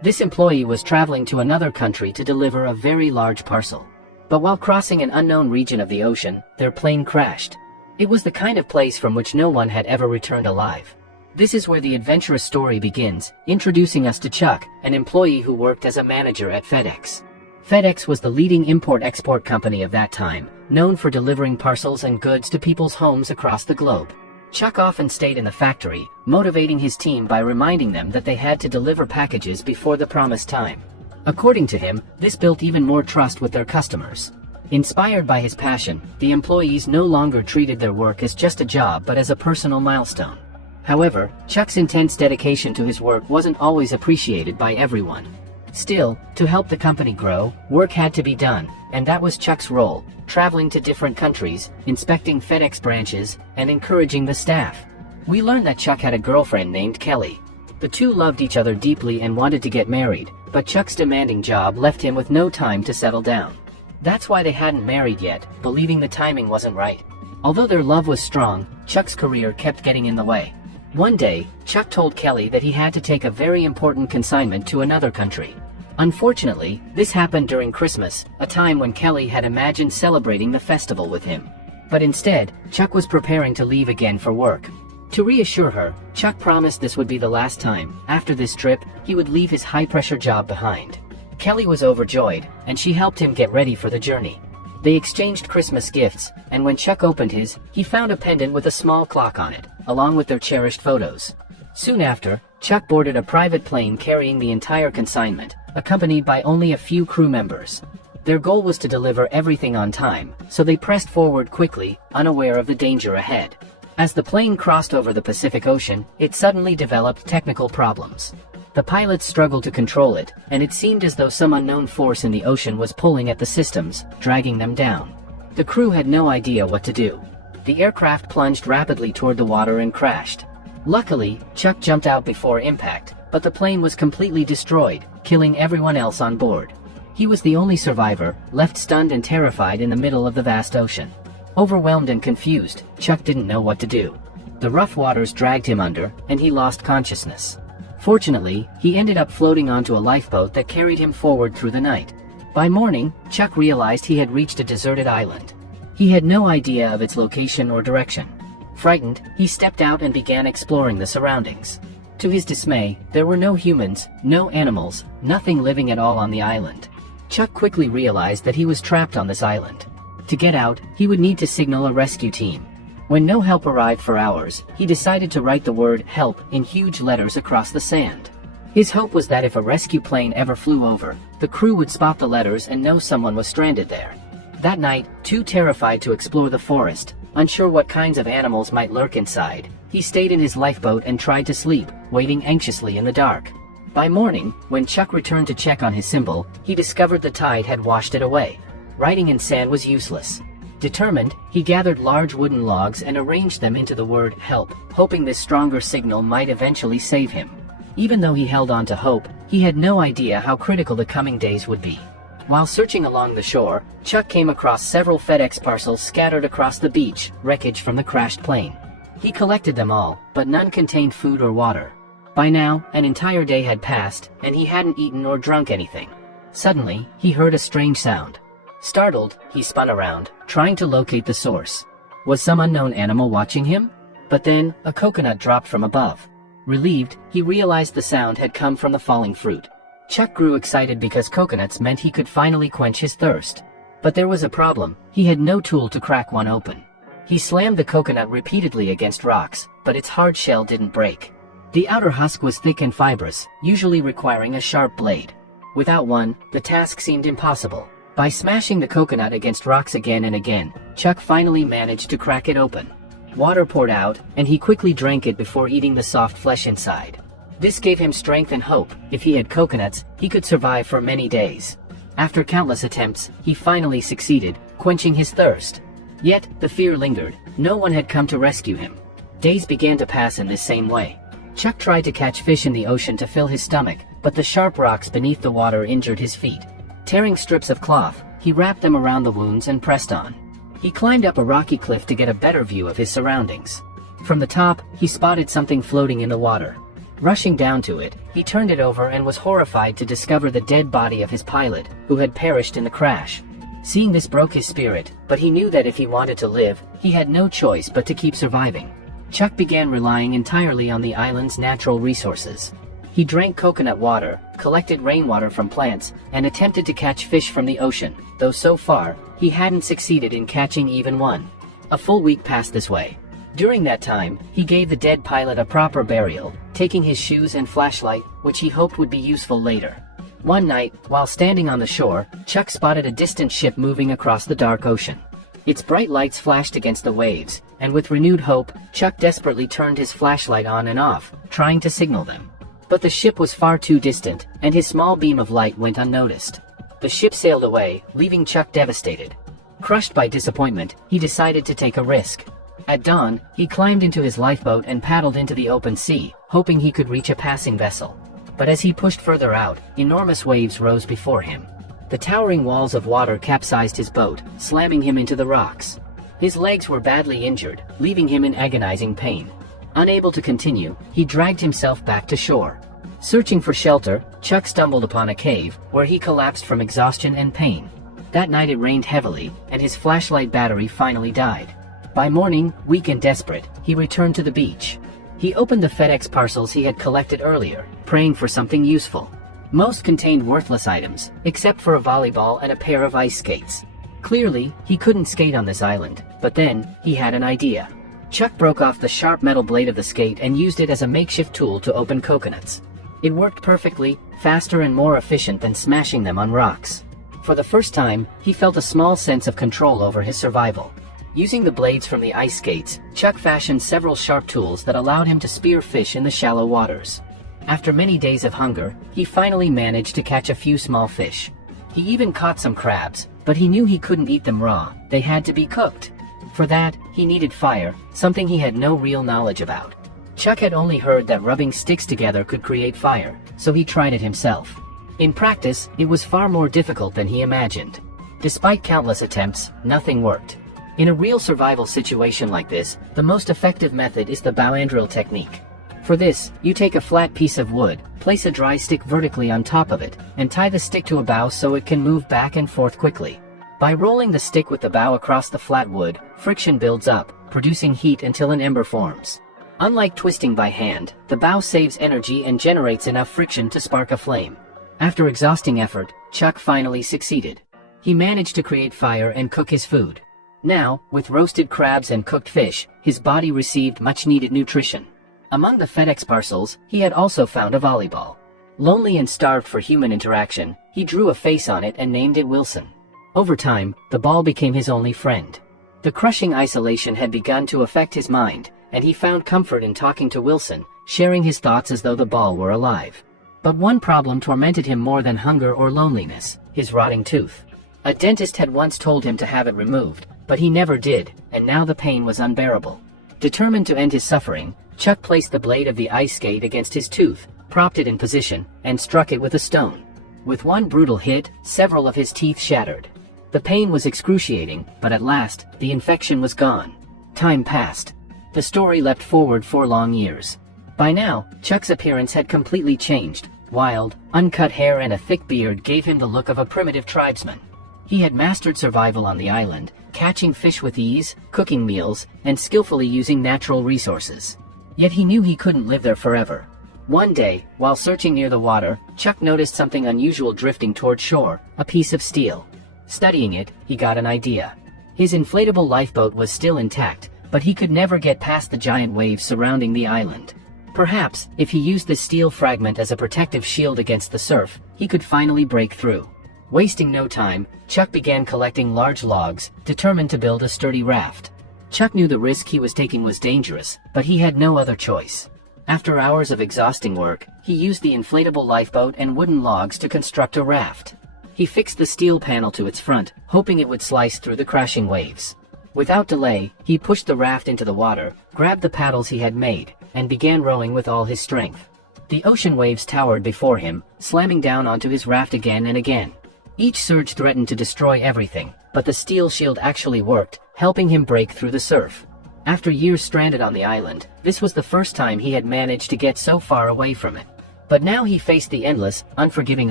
This employee was traveling to another country to deliver a very large parcel. But while crossing an unknown region of the ocean, their plane crashed. It was the kind of place from which no one had ever returned alive. This is where the adventurous story begins, introducing us to Chuck, an employee who worked as a manager at FedEx. FedEx was the leading import-export company of that time, known for delivering parcels and goods to people's homes across the globe. Chuck often stayed in the factory, motivating his team by reminding them that they had to deliver packages before the promised time. According to him, this built even more trust with their customers. Inspired by his passion, the employees no longer treated their work as just a job but as a personal milestone. However, Chuck's intense dedication to his work wasn't always appreciated by everyone. Still, to help the company grow, work had to be done, and that was Chuck's role, traveling to different countries, inspecting FedEx branches, and encouraging the staff. We learned that Chuck had a girlfriend named Kelly. The two loved each other deeply and wanted to get married, but Chuck's demanding job left him with no time to settle down. That's why they hadn't married yet, believing the timing wasn't right. Although their love was strong, Chuck's career kept getting in the way. One day, Chuck told Kelly that he had to take a very important consignment to another country. Unfortunately, this happened during Christmas, a time when Kelly had imagined celebrating the festival with him. But instead, Chuck was preparing to leave again for work. To reassure her, Chuck promised this would be the last time. After this trip, he would leave his high-pressure job behind. Kelly was overjoyed, and she helped him get ready for the journey. They exchanged Christmas gifts, and when Chuck opened his, he found a pendant with a small clock on it, along with their cherished photos. Soon after, Chuck boarded a private plane carrying the entire consignment, accompanied by only a few crew members. Their goal was to deliver everything on time, so they pressed forward quickly, unaware of the danger ahead. As the plane crossed over the Pacific Ocean, it suddenly developed technical problems. The pilots struggled to control it, and it seemed as though some unknown force in the ocean was pulling at the systems, dragging them down. The crew had no idea what to do. The aircraft plunged rapidly toward the water and crashed. Luckily, Chuck jumped out before impact, but the plane was completely destroyed, killing everyone else on board. He was the only survivor, left stunned and terrified in the middle of the vast ocean. Overwhelmed and confused, Chuck didn't know what to do. The rough waters dragged him under, and he lost consciousness. Fortunately, he ended up floating onto a lifeboat that carried him forward through the night. By morning, Chuck realized he had reached a deserted island. He had no idea of its location or direction. Frightened, he stepped out and began exploring the surroundings. To his dismay, there were no humans, no animals, nothing living at all on the island. Chuck quickly realized that he was trapped on this island. To get out, he would need to signal a rescue team. When no help arrived for hours, he decided to write the word "help" in huge letters across the sand. His hope was that if a rescue plane ever flew over, the crew would spot the letters and know someone was stranded there. That night, too terrified to explore the forest, unsure what kinds of animals might lurk inside, he stayed in his lifeboat and tried to sleep, waiting anxiously in the dark. By morning, when Chuck returned to check on his symbol, he discovered the tide had washed it away. Writing in sand was useless. Determined, he gathered large wooden logs and arranged them into the word "help," hoping this stronger signal might eventually save him. Even though he held on to hope, he had no idea how critical the coming days would be. While searching along the shore, Chuck came across several FedEx parcels scattered across the beach, wreckage from the crashed plane. He collected them all, but none contained food or water. By now, an entire day had passed, and he hadn't eaten or drunk anything. Suddenly, he heard a strange sound. Startled, he spun around, trying to locate the source. Was some unknown animal watching him? But then, a coconut dropped from above. Relieved, he realized the sound had come from the falling fruit. Chuck grew excited because coconuts meant he could finally quench his thirst. But there was a problem: he had no tool to crack one open. He slammed the coconut repeatedly against rocks, but its hard shell didn't break. The outer husk was thick and fibrous, usually requiring a sharp blade. Without one, the task seemed impossible. By smashing the coconut against rocks again and again, Chuck finally managed to crack it open. Water poured out, and he quickly drank it before eating the soft flesh inside. This gave him strength and hope. If he had coconuts, he could survive for many days. After countless attempts, he finally succeeded, quenching his thirst. Yet, the fear lingered. No one had come to rescue him. Days began to pass in this same way. Chuck tried to catch fish in the ocean to fill his stomach, but the sharp rocks beneath the water injured his feet. Tearing strips of cloth, he wrapped them around the wounds and pressed on. He climbed up a rocky cliff to get a better view of his surroundings. From the top, he spotted something floating in the water. Rushing down to it, he turned it over and was horrified to discover the dead body of his pilot, who had perished in the crash. Seeing this broke his spirit, but he knew that if he wanted to live, he had no choice but to keep surviving. Chuck began relying entirely on the island's natural resources. He drank coconut water, collected rainwater from plants, and attempted to catch fish from the ocean, though so far, he hadn't succeeded in catching even one. A full week passed this way. During that time, he gave the dead pilot a proper burial, taking his shoes and flashlight, which he hoped would be useful later. One night, while standing on the shore, Chuck spotted a distant ship moving across the dark ocean. Its bright lights flashed against the waves, and with renewed hope, Chuck desperately turned his flashlight on and off, trying to signal them. But the ship was far too distant, and his small beam of light went unnoticed. The ship sailed away, leaving Chuck devastated. Crushed by disappointment, he decided to take a risk. At dawn, he climbed into his lifeboat and paddled into the open sea, hoping he could reach a passing vessel. But as he pushed further out, enormous waves rose before him. The towering walls of water capsized his boat, slamming him into the rocks. His legs were badly injured, leaving him in agonizing pain. Unable to continue, he dragged himself back to shore. Searching for shelter, Chuck stumbled upon a cave, where he collapsed from exhaustion and pain. That night it rained heavily, and his flashlight battery finally died. By morning, weak and desperate, he returned to the beach. He opened the FedEx parcels he had collected earlier, praying for something useful. Most contained worthless items, except for a volleyball and a pair of ice skates. Clearly, he couldn't skate on this island, but then, he had an idea. Chuck broke off the sharp metal blade of the skate and used it as a makeshift tool to open coconuts. It worked perfectly, faster and more efficient than smashing them on rocks. For the first time, he felt a small sense of control over his survival. Using the blades from the ice skates, Chuck fashioned several sharp tools that allowed him to spear fish in the shallow waters. After many days of hunger, he finally managed to catch a few small fish. He even caught some crabs, but he knew he couldn't eat them raw, they had to be cooked. For that, he needed fire, something he had no real knowledge about. Chuck had only heard that rubbing sticks together could create fire, so he tried it himself. In practice, it was far more difficult than he imagined. Despite countless attempts, nothing worked. In a real survival situation like this, the most effective method is the bow and drill technique. For this, you take a flat piece of wood, place a dry stick vertically on top of it, and tie the stick to a bough so it can move back and forth quickly. By rolling the stick with the bow across the flat wood, friction builds up, producing heat until an ember forms. Unlike twisting by hand, the bow saves energy and generates enough friction to spark a flame. After exhausting effort, Chuck finally succeeded. He managed to create fire and cook his food. Now, with roasted crabs and cooked fish, his body received much-needed nutrition. Among the FedEx parcels, he had also found a volleyball. Lonely and starved for human interaction, he drew a face on it and named it Wilson. Over time, the ball became his only friend. The crushing isolation had begun to affect his mind, and he found comfort in talking to Wilson, sharing his thoughts as though the ball were alive. But one problem tormented him more than hunger or loneliness: his rotting tooth. A dentist had once told him to have it removed, but he never did, and now the pain was unbearable. Determined to end his suffering, Chuck placed the blade of the ice skate against his tooth, propped it in position, and struck it with a stone. With one brutal hit, several of his teeth shattered. The pain was excruciating, but at last, the infection was gone. Time passed. The story leapt forward 4 long years. By now, Chuck's appearance had completely changed. Wild, uncut hair and a thick beard gave him the look of a primitive tribesman. He had mastered survival on the island, catching fish with ease, cooking meals, and skillfully using natural resources. Yet he knew he couldn't live there forever. One day, while searching near the water, Chuck noticed something unusual drifting toward shore: a piece of steel. Studying it, he got an idea. His inflatable lifeboat was still intact, but he could never get past the giant waves surrounding the island. Perhaps, if he used this steel fragment as a protective shield against the surf, he could finally break through. Wasting no time, Chuck began collecting large logs, determined to build a sturdy raft. Chuck knew the risk he was taking was dangerous, but he had no other choice. After hours of exhausting work, he used the inflatable lifeboat and wooden logs to construct a raft. He fixed the steel panel to its front, hoping it would slice through the crashing waves. Without delay, he pushed the raft into the water, grabbed the paddles he had made, and began rowing with all his strength. The ocean waves towered before him, slamming down onto his raft again and again. Each surge threatened to destroy everything, but the steel shield actually worked, helping him break through the surf. After years stranded on the island, this was the first time he had managed to get so far away from it. But now he faced the endless, unforgiving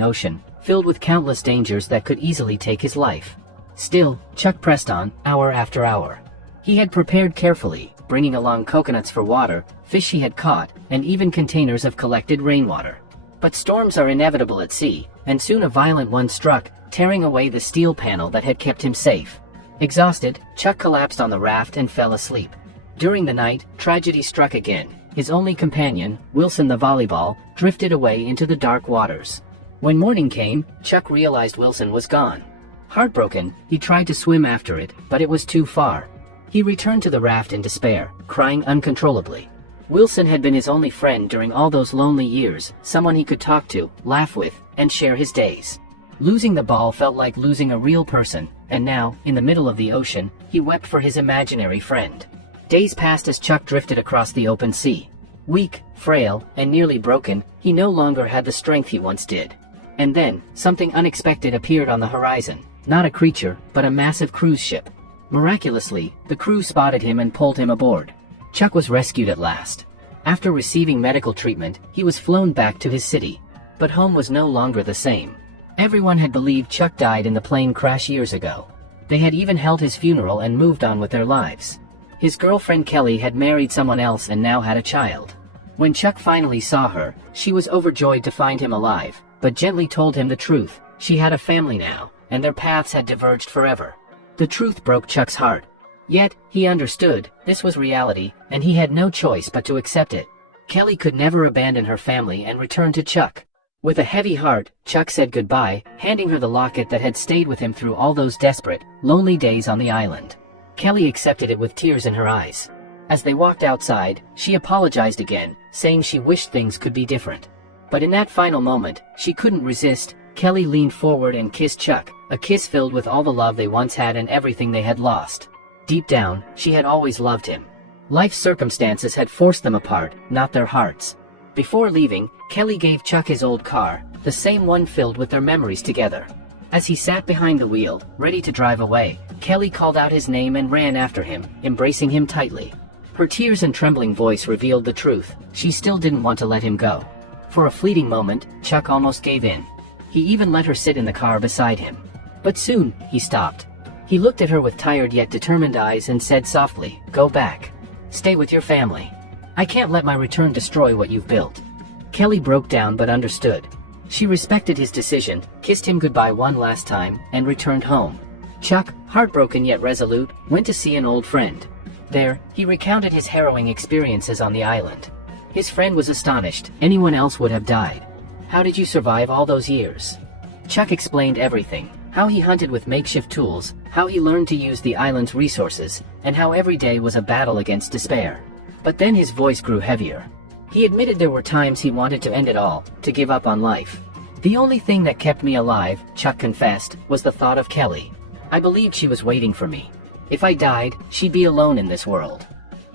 ocean, filled with countless dangers that could easily take his life. Still, Chuck pressed on, hour after hour. He had prepared carefully, bringing along coconuts for water, fish he had caught, and even containers of collected rainwater. But storms are inevitable at sea, and soon a violent one struck, tearing away the steel panel that had kept him safe. Exhausted, Chuck collapsed on the raft and fell asleep. During the night, tragedy struck again. His only companion, Wilson the volleyball, drifted away into the dark waters. When morning came, Chuck realized Wilson was gone. Heartbroken, he tried to swim after it, but it was too far. He returned to the raft in despair, crying uncontrollably. Wilson had been his only friend during all those lonely years, someone he could talk to, laugh with, and share his days. Losing the ball felt like losing a real person, and now, in the middle of the ocean, he wept for his imaginary friend. Days passed as Chuck drifted across the open sea. Weak, frail, and nearly broken, he no longer had the strength he once did. And then, something unexpected appeared on the horizon. Not a creature, but a massive cruise ship. Miraculously, the crew spotted him and pulled him aboard. Chuck was rescued at last. After receiving medical treatment, he was flown back to his city. But home was no longer the same. Everyone had believed Chuck died in the plane crash years ago. They had even held his funeral and moved on with their lives. His girlfriend Kelly had married someone else and now had a child. When Chuck finally saw her, she was overjoyed to find him alive, but gently told him the truth. She had a family now, and their paths had diverged forever. The truth broke Chuck's heart. Yet, he understood, this was reality, and he had no choice but to accept it. Kelly could never abandon her family and return to Chuck. With a heavy heart, Chuck said goodbye, handing her the locket that had stayed with him through all those desperate, lonely days on the island. Kelly accepted it with tears in her eyes. As they walked outside, she apologized again, saying she wished things could be different. But in that final moment, she couldn't resist. Kelly leaned forward and kissed Chuck, a kiss filled with all the love they once had and everything they had lost. Deep down, she had always loved him. Life's circumstances had forced them apart, not their hearts. Before leaving, Kelly gave Chuck his old car, the same one filled with their memories together. As he sat behind the wheel, ready to drive away, Kelly called out his name and ran after him, embracing him tightly. Her tears and trembling voice revealed the truth. She still didn't want to let him go. For a fleeting moment, Chuck almost gave in. He even let her sit in the car beside him. But soon, he stopped. He looked at her with tired yet determined eyes and said softly, "Go back. Stay with your family. I can't let my return destroy what you've built." Kelly broke down but understood. She respected his decision, kissed him goodbye one last time, and returned home. Chuck, heartbroken yet resolute, went to see an old friend. There, he recounted his harrowing experiences on the island. His friend was astonished. Anyone else would have died. "How did you survive all those years?" Chuck explained everything. How he hunted with makeshift tools, how he learned to use the island's resources, and how every day was a battle against despair. But then his voice grew heavier. He admitted there were times he wanted to end it all, to give up on life. "The only thing that kept me alive," Chuck confessed, "was the thought of Kelly. I believed she was waiting for me. If I died, she'd be alone in this world."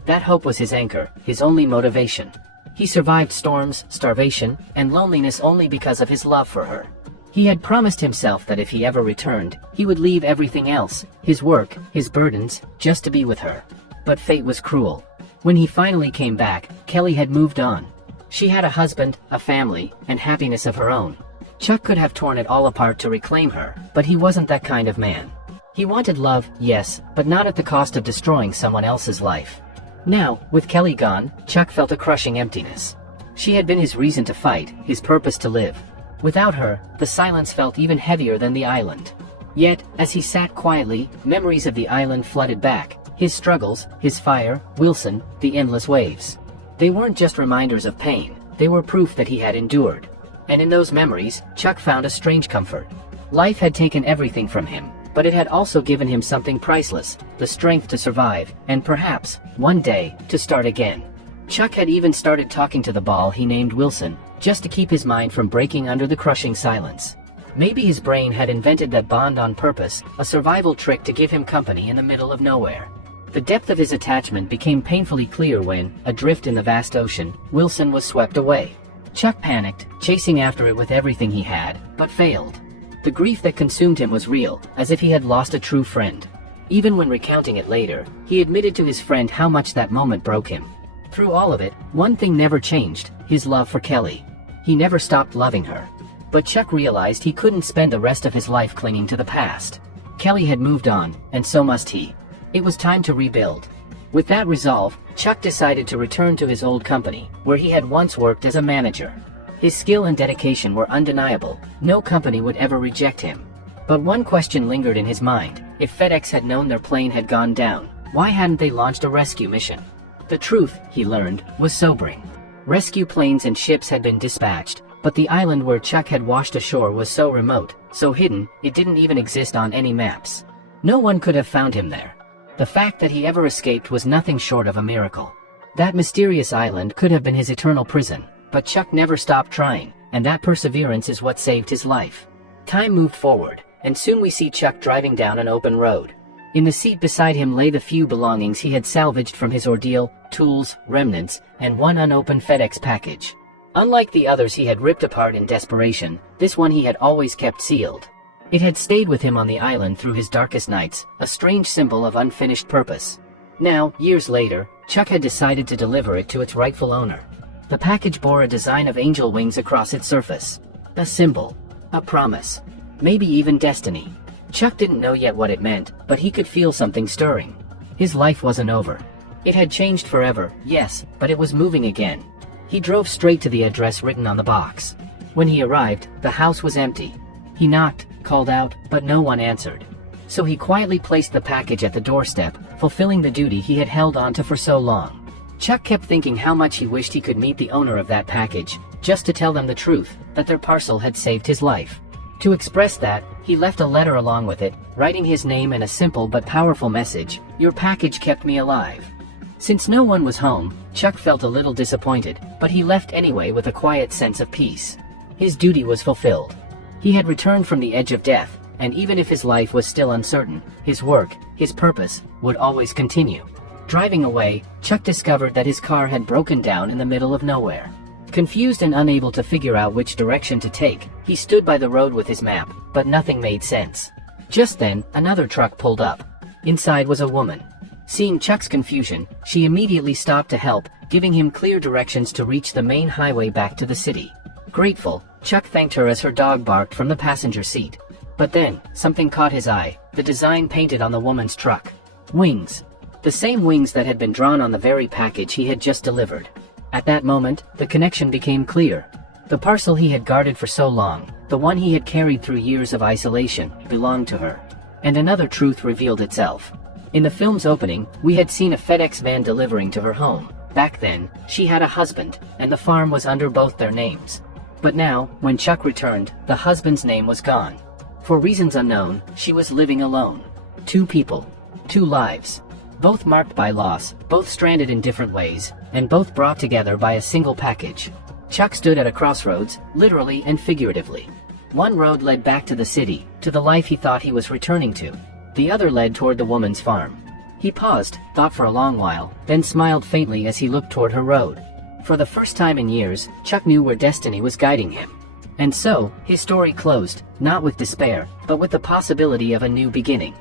That hope was his anchor, his only motivation. He survived storms, starvation, and loneliness only because of his love for her. He had promised himself that if he ever returned, he would leave everything else, his work, his burdens, just to be with her. But fate was cruel. When he finally came back, Kelly had moved on. She had a husband, a family, and happiness of her own. Chuck could have torn it all apart to reclaim her, but he wasn't that kind of man. He wanted love, yes, but not at the cost of destroying someone else's life. Now, with Kelly gone, Chuck felt a crushing emptiness. She had been his reason to fight, his purpose to live. Without her, the silence felt even heavier than the island. Yet, as he sat quietly, memories of the island flooded back. His struggles, his fire, Wilson, the endless waves. They weren't just reminders of pain, they were proof that he had endured. And in those memories, Chuck found a strange comfort. Life had taken everything from him, but it had also given him something priceless, the strength to survive, and perhaps, one day, to start again. Chuck had even started talking to the ball he named Wilson, just to keep his mind from breaking under the crushing silence. Maybe his brain had invented that bond on purpose, a survival trick to give him company in the middle of nowhere. The depth of his attachment became painfully clear when, adrift in the vast ocean, Wilson was swept away. Chuck panicked, chasing after it with everything he had, but failed. The grief that consumed him was real, as if he had lost a true friend. Even when recounting it later, he admitted to his friend how much that moment broke him. Through all of it, one thing never changed: his love for Kelly. He never stopped loving her. But Chuck realized he couldn't spend the rest of his life clinging to the past. Kelly had moved on, and so must he. It was time to rebuild. With that resolve, Chuck decided to return to his old company, where he had once worked as a manager. His skill and dedication were undeniable. No company would ever reject him. But one question lingered in his mind: if FedEx had known their plane had gone down, why hadn't they launched a rescue mission? The truth, he learned, was sobering. Rescue planes and ships had been dispatched, but the island where Chuck had washed ashore was so remote, so hidden, it didn't even exist on any maps. No one could have found him there. The fact that he ever escaped was nothing short of a miracle. That mysterious island could have been his eternal prison, but Chuck never stopped trying, and that perseverance is what saved his life. Time moved forward, and soon we see Chuck driving down an open road. In the seat beside him lay the few belongings he had salvaged from his ordeal: tools, remnants, and one unopened FedEx package. Unlike the others he had ripped apart in desperation, this one he had always kept sealed. It had stayed with him on the island through his darkest nights, a strange symbol of unfinished purpose. Now, years later, Chuck had decided to deliver it to its rightful owner. The package bore a design of angel wings across its surface. A symbol. A promise. Maybe even destiny. Chuck didn't know yet what it meant, but he could feel something stirring. His life wasn't over. It had changed forever, yes, but it was moving again. He drove straight to the address written on the box. When he arrived, the house was empty. He knocked, called out, but no one answered. So he quietly placed the package at the doorstep, fulfilling the duty he had held onto for so long. Chuck kept thinking how much he wished he could meet the owner of that package, just to tell them the truth, that their parcel had saved his life. To express that, he left a letter along with it, writing his name and a simple but powerful message: "Your package kept me alive." Since no one was home, Chuck felt a little disappointed, but he left anyway with a quiet sense of peace. His duty was fulfilled. He had returned from the edge of death, and even if his life was still uncertain, his work, his purpose, would always continue. Driving away, Chuck discovered that his car had broken down in the middle of nowhere. Confused and unable to figure out which direction to take, he stood by the road with his map, but nothing made sense. Just then, another truck pulled up. Inside was a woman. Seeing Chuck's confusion, she immediately stopped to help, giving him clear directions to reach the main highway back to the city. Grateful, Chuck thanked her as her dog barked from the passenger seat. But then, something caught his eye: the design painted on the woman's truck. Wings. The same wings that had been drawn on the very package he had just delivered. At that moment, the connection became clear. The parcel he had guarded for so long, the one he had carried through years of isolation, belonged to her. And another truth revealed itself. In the film's opening, we had seen a FedEx van delivering to her home. Back then, she had a husband, and the farm was under both their names. But now, when Chuck returned, the husband's name was gone. For reasons unknown, she was living alone. Two people. Two lives. Both marked by loss, both stranded in different ways, and both brought together by a single package. Chuck stood at a crossroads, literally and figuratively. One road led back to the city, to the life he thought he was returning to. The other led toward the woman's farm. He paused, thought for a long while, then smiled faintly as he looked toward her road. For the first time in years, Chuck knew where destiny was guiding him. And so, his story closed, not with despair, but with the possibility of a new beginning.